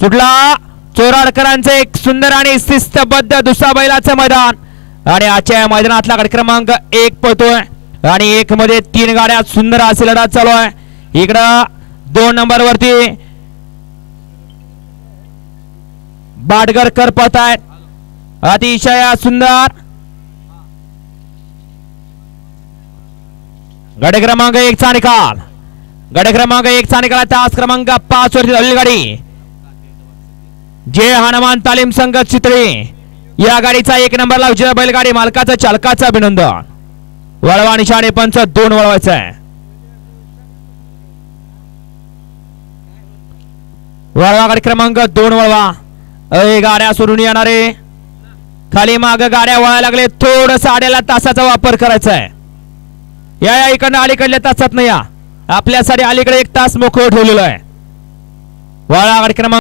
सुटला. चोराडकरांचं एक सुंदर आणि शिस्तबद्ध दुसरा बैलाचं मैदान. आणि आजच्या मैदानातला गट क्रमांक एक पळतोय. आणि एक मध्ये तीन गाड्या सुंदर असे लढत चालू आहे. इकडं दोन नंबर वरती बाटगरकर पळत आहेत. अतिशय सुंदर. गड क्रमांक एक चा निकाल. गड क्रमांक एक चा निकाल तास क्रमांक पाच वरती झालेली गाडी. जय हनुमान तालीम संघ चित्रे या गाडीचा एक नंबरला विजय बैलगाडी मालकाचा चालकाचा अभिनंदन. वळवा निशाणे पंच दोन वळवायचा. आहे वळवा गाडी क्रमांक दोन वळवा. अय गाड्या सोडून येणारे. खाली माग गाड्या वळायला लागले थोडस आड्याला तासाचा वापर करायचा आहे. या या इकडनं अलीकडल्या तासात नाही या. आपल्यासाठी अलीकडे एक तास मोकळं ठेवलेला आहे. वळा गाडी क्रमांक